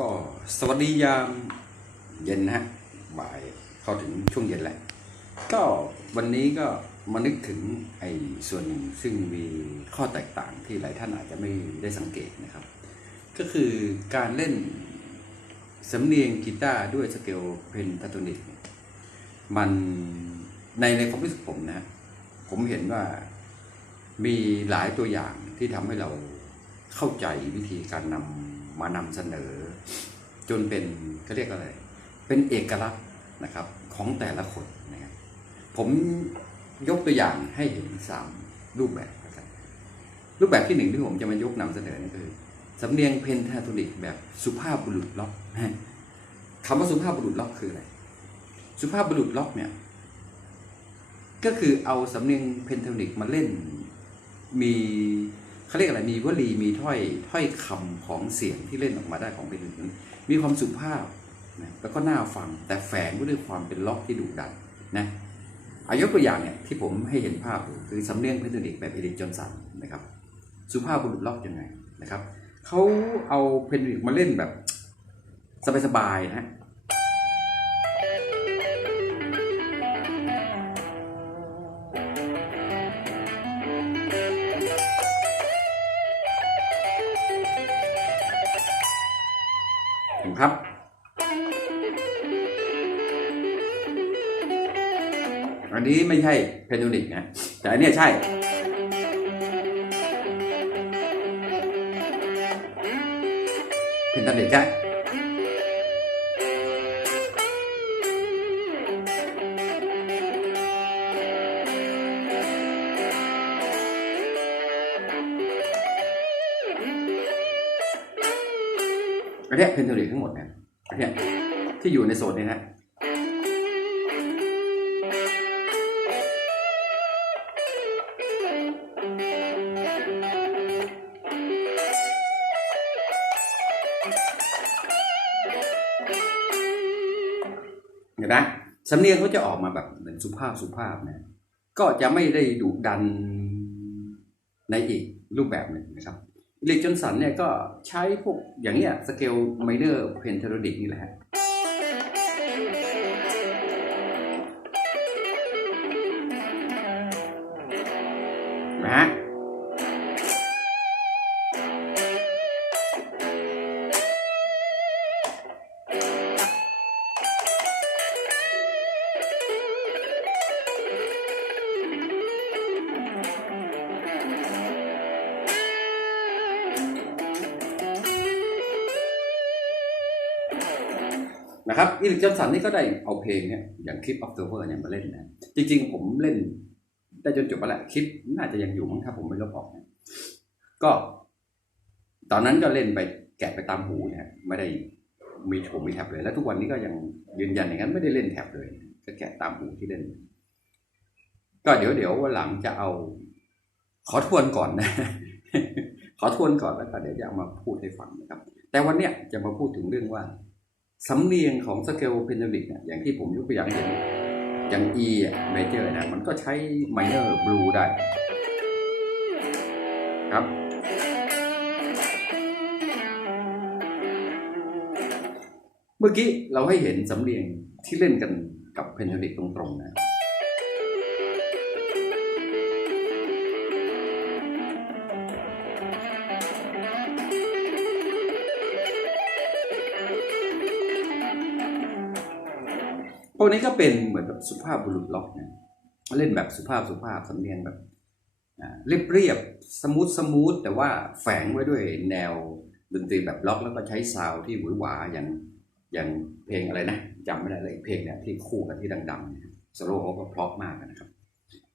ก็สวัสดียามเย็นนะฮะบ่ายเข้าถึงช่วงเย็นแหละก็วันนี้ก็มานึกถึงไอ้ส่วนหนึ่งซึ่งมีข้อแตกต่างที่หลายท่านอาจจะไม่ได้สังเกตนะครับ ก็คือการเล่นสำเนียงกีตาร์ด้วยสเกลเพนทาโทนิกมันในในความรู้สึกผมนะผมเห็นว่ามีหลายตัวอย่างที่ทำให้เราเข้าใจวิธีการนำ มานำเสนอ จนเป็นเขาเรียกอะไร เป็นเอกลักษณ์นะครับของแต่ละคนนะครับผมยกตัวอย่างให้เห็นสามรูปแบบนะครับรูปแบบที่หนึ่งที่ผมจะมายกนำเสนอนี่คือสำเนียงเพนทาโทนิกแบบสุภาพบุรุษล็อกคำว่าสุภาพบุรุษล็อกคืออะไร สุภาพบุรุษล็อกเนี่ย ก็คือเอาสำเนียงเพนทาโทนิกมาเล่นมี เขาเรียกอะไรมีวลีมีถ้อยถ้อยคำของเสียงที่เล่นออกมาได้ของเพนทาโทนิกมีความสุภาพนะแล้วก็น่าฟังแต่แฝงด้วยความเป็นล็อกที่ดุดันนะอายกตัวอย่างเนี่ยที่ผมให้เห็นภาพคือสำเนียงเพนทาโทนิกแบบเอริกจอนสันนะครับ สุภาพบุรุษล็อกยังไงนะครับเขาเอาเพนดิกมาเล่นแบบสบายๆนะ ใช่เพนโทนิกนะแต่อันนี้ใช่ เพนโทนิกใช่อันนี้เพนโทนิกทั้งหมดเนี่ยอันนี้ที่อยู่ในโซนนี้นะ สำเนียงเขาจะออกมาแบบเหมือนสุภาพสุภาพนะก็จะไม่ได้ดุดันในอีกรูปแบบหนึ่งนะครับลิกจนสันเนี่ยก็ใช้พวกอย่างเงี้ยสเกลไมเนอร์เพนเทโรดิกนี่แหละ นะครับอีลิกจอนสันนี่ก็ได้เอาเพลงเนี่ยอย่างคลิปออฟเ e อร์เนี่ยมาเล่นนะจริงๆผมเล่นได้จนจบไปแล้วคลิปน่าจะยังอยู่มั้งถ้าผมไม่ลบออกนะก็ ตอนนั้นก็เล่นไปแกะไปตามหูเนี่ยไม่ได้มีผมมีแท็บเลย แล้วทุกวันนี้ก็ยังยืนยันอย่างนั้นไม่ได้เล่นแท็บเลย ก็แกะตามหูที่เล่น ก็เดี๋ยวเดี๋ยววันหลังจะเอา ขอทวนก่อนนะ ขอทวนก่อนแล้วก็เดี๋ยวจะเอามาพูดให้ฟังนะครับ แต่วันเนี้ยจะมาพูดถึงเรื่องว่า สำเนียงของสเกลเพนทานิกเนี่ยอย่างที่ผมยกตัวอย่างให้เห็นอย่าง E อะเมเจอร์นะมันก็ใช้ไมเนอร์บลูได้ครับเมื่อกี้เราให้เห็นสำเนียงที่เล่นกันกับเพนทานิกตรงๆนะ นี้ก็เป็นเหมือนแบบสุภาพบุรุษล็อกนะเล่นแบบสุภาพสุภาพสำเนียงแบบเรียบเรียบสมูทสมูทแต่ว่าแฝงไว้ด้วยแนวดนตรีแบบล็อกแล้วก็ใช้ซาวที่หวือหวาอย่างอย่างเพลงอะไรนะจำไม่ได้เลยเพลงเนี่ยที่คู่กันที่ดังๆเนี่ยสโลเขาก็เพราะมากนะครับ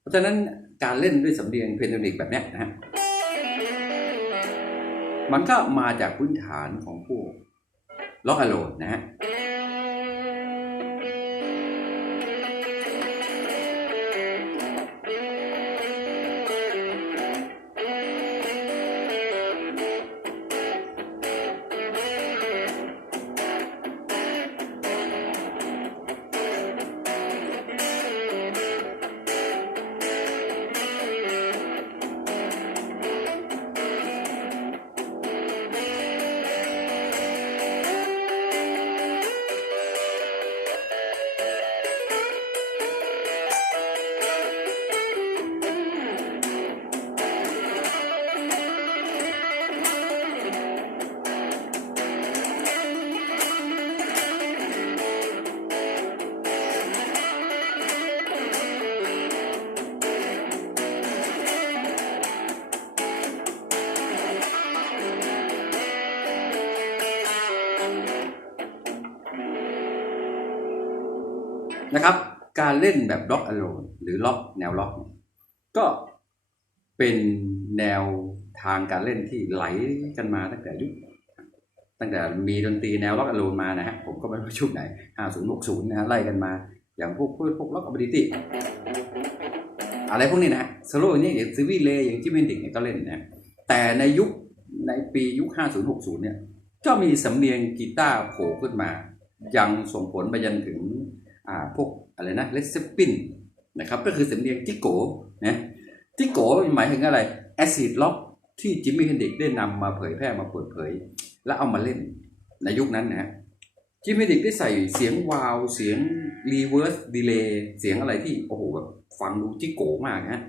เพราะฉะนั้นการเล่นด้วยสำเนียงเพนโทนิกแบบนี้นะฮะมันก็มาจากพื้นฐานของพวกล็อกอโลนนะฮะ นะครับ การเล่นแบบล็อกอโลนหรือล็อกแนวล็อกเนี่ยก็เป็นแนวทางการเล่นที่ไหลกันมาตั้งแต่ยุคตั้งแต่มีดนตรีแนวล็อกอโลนมานะฮะผมก็ไม่รู้ชุดไหน 50 60 นะฮะไล่กันมา อย่างพวกพวกล็อกอบดิตี้อะไรพวกนี้นะฮะสโลอย่างนี้อย่างซิวิเลอย่างจิมเมนดิกเนี่ยก็เล่นนะแต่ในยุคในปียุค 50 60 เนี่ยก็มีสำเนียงกีตาร์โผล่ขึ้นมา ยังส่งผลไปยันถึง พวกอะไรนะเลสเซปินนะครับก็คือสำเนียงจิโกนะจิโกหมายถึงอะไรแอซิดล็อกที่จิมมี่เฮนดิกได้นำมาเผยแพร่มาเปิดเผย และเอามาเล่นในยุคนั้นนะฮะจิมมี่เฮนดิกได้ใส่เสียงวาวเสียงรีเวิร์สดีเลย์เสียงอะไรที่โอ้โหแบบฟังดูจิโกมากนะ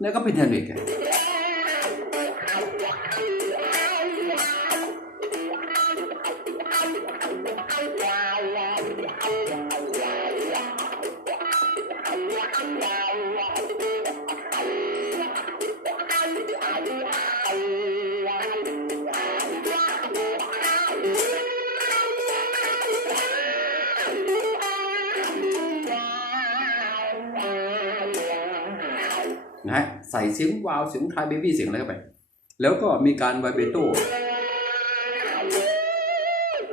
แล้วก็เป็นเทคนิคอะนะ ฮะใส่เสียงวาวเสียงทายเบบี้เสียงอะไรเข้าไป แล้วก็มีการไวเบโต้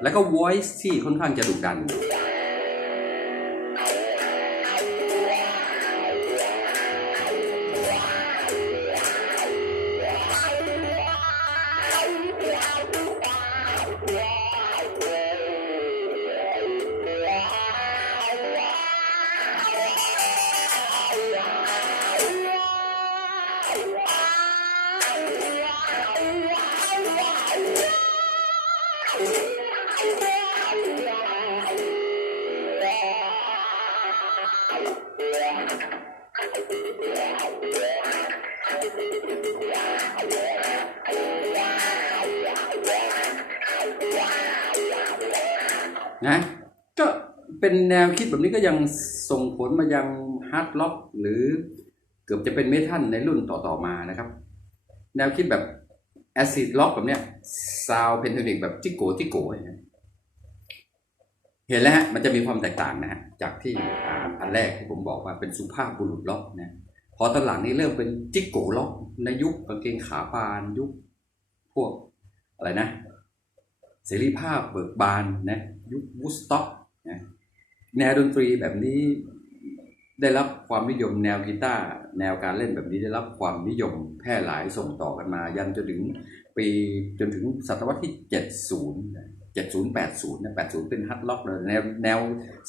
แล้วก็ voice ที่ค่อนข้างจะดุดัน นะก็เป็นแนวคิดแบบนี้ก็ยังส่งผลมายังฮาร์ดล็อกหรือเกือบจะเป็นเมทัลในรุ่นต่อๆมานะครับ แนวคิดแบบแอซิดล็อกแบบเนี้ยซาวเพนทนิกแบบจิโกจิโกอย่างเงี้ยเห็นแล้วฮะมันจะมีความแตกต่างนะฮะจากที่อันแรกที่ผมบอกว่าเป็นสุภาพบุรุษล็อกนะ พอตอนหลังนี้เริ่มเป็นจิกโกล็อกในยุคกางเกงขาปานยุคพวกอะไรนะ เสรีภาพเบิกบานนะยุควูสต็อกนะแนวดนตรีแบบนี้ได้รับความนิยมแนวกีตาร์แนวการเล่นแบบนี้ได้รับความนิยมแพร่หลายส่งต่อกันมา ยันจนถึงปีจนถึงศตวรรษที่ 70นะ70 80นะ80 เป็นฮัตล็อกเลยแนวแนว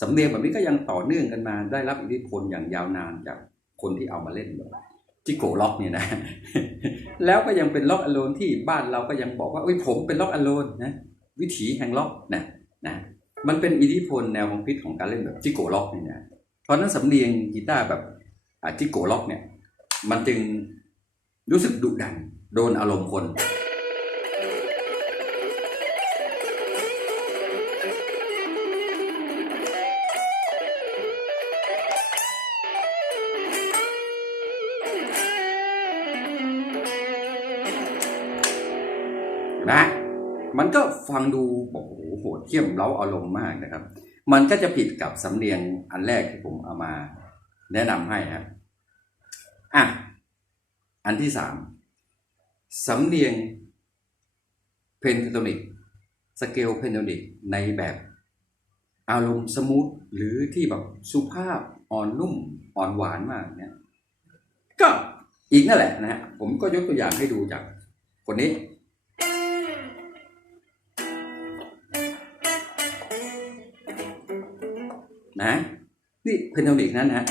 สำเนียงแบบนี้ก็ยังต่อเนื่องกันมา ได้รับอิทธิพลอย่างยาวนานจาก คนที่เอามาเล่นแบบจิโกล็อกเนี่ยนะ แล้วก็ยังเป็นล็อกอโลนที่บ้านเราก็ยังบอกว่าเอ้ยผมเป็นล็อกอโลนนะวิถีแห่งล็อกนะนะมันเป็นอิทธิพลแนวของพิษของการเล่นแบบจิโกล็อกเนี่ยนะเพราะนั้นสำเนียงกีตาร์แบบจิโกล็อกเนี่ย มันจึงรู้สึกดุดันโดนอารมณ์คน ฟังดูโอ้โหโหดเที่ยมเล้าอารมณ์มากนะครับ มันก็จะผิดกับสำเนียงอันแรกที่ผมเอามาแนะนำให้ครับอะอันที่สามสำเนียงเพนทนิกสเกลเพนทนิกในแบบอารมณ์สมูทหรือที่แบบสุภาพอ่อนนุ่มอ่อนหวานมากเนี่ยก็อีกนั่นแหละนะฮะผมก็ยกตัวอย่างให้ดูจากคนนี้ นะ นี่เพนทนิกนั้นนะ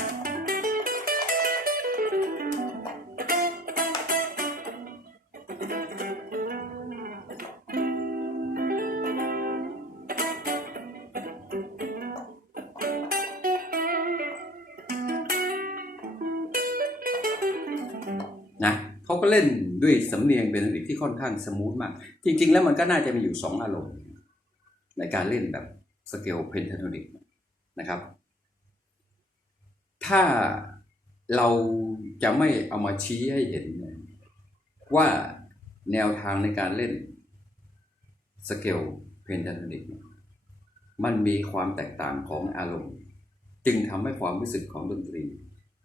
นะเขาก็เล่นด้วยสำเนียงเป็นที่ค่อนข้างสมูทมาก จริง ๆ แล้วมันก็น่าจะมีอยู่สองอารมณ์ ในการเล่นแบบสเกลเพนทาโทนิก นะครับ ถ้าเราจะไม่เอามาชี้ให้เห็น ว่าแนวทางในการเล่นสเกลเพนทาโทนิกมันมีความแตกต่างของอารมณ์ จึงทำให้ความรู้สึกของดนตรี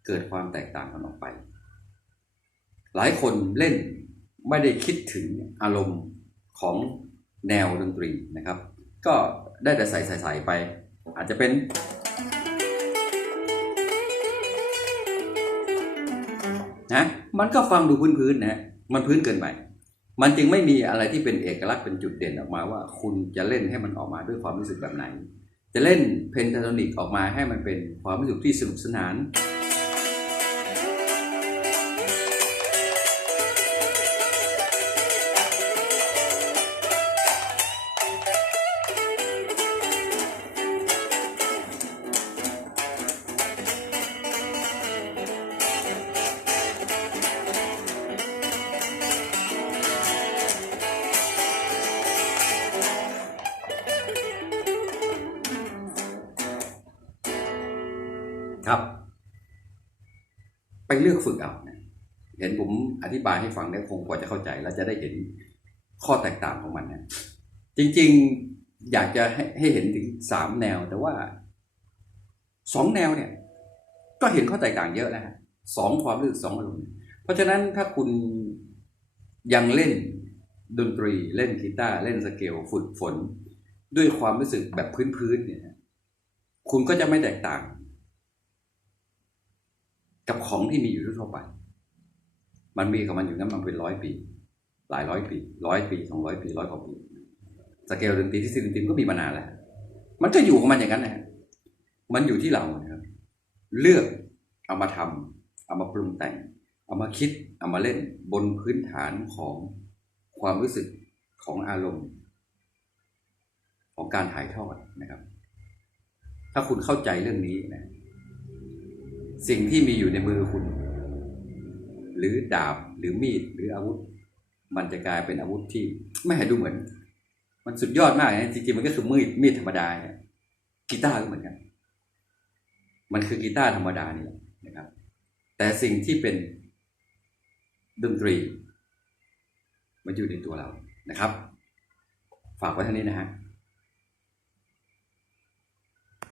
เกิดความแตกต่างกันออกไป หลายคนเล่นไม่ได้คิดถึงอารมณ์ของแนวดนตรีนะครับ ก็ได้แต่ใส่ใส่ใส่ไป อาจจะเป็นนะมันก็ฟังดูพื้นๆนะมันพื้นเกินไปมันจึงไม่มีอะไรที่เป็นเอกลักษณ์เป็นจุดเด่นออกมาว่า คุณจะเล่นให้มันออกมาด้วยความรู้สึกแบบไหน จะเล่นเพนทาโทนิกออกมาให้มันเป็นความรู้สึกที่สนุกสนาน ครับ ไปเลือกฝึกเอาเห็นผมอธิบายให้ฟังเนี่ยคงกว่าจะเข้าใจแล้วจะได้เห็นข้อแตกต่างของมันนะจริงๆอยากจะให้ให้เห็นถึงสามแนว แต่ว่าสองแนวเนี่ย ก็เห็นข้อแตกต่างเยอะแล้วฮะสองความรู้สึกสองอารมณ์เพราะฉะนั้นถ้าคุณยังเล่นดนตรีเล่นกีตาร์เล่นสเกลฝึกฝน ด้วยความรู้สึกแบบพื้นๆเนี่ย คุณก็จะไม่แตกต่าง กับของที่มีอยู่ทั่วไป มันมีกับมันอยู่นั้นมันเป็นร้อยปี หลายร้อยปีร้อยปีสองร้อยปีร้อยกว่าปีสเกลดนตรีที่ซิลินตินก็มีมานานแล้ว มันก็อยู่ของมันอย่างนั้นนะฮะมันอยู่ที่เราครับเลือกเอามาทำเอามาปรุงแต่ง เอามาคิด เอามาเล่นบนพื้นฐานของความรู้สึกของอารมณ์ ของการถ่ายทอดนะครับ ถ้าคุณเข้าใจเรื่องนี้นะ สิ่งที่มีอยู่ในมือคุณ หรือดาบหรือมีดหรืออาวุธ มันจะกลายเป็นอาวุธที่ไม่ให้ดูเหมือน มันสุดยอดมากนะจริงๆมันก็คือมีดมีดธรรมดาเนี่ยกีตาร์ก็เหมือนกัน มันคือกีตาร์ธรรมดานี่แหละนะครับ แต่สิ่งที่เป็นดนตรี มันอยู่ในตัวเรานะครับ ฝากไว้เท่านี้นะฮะ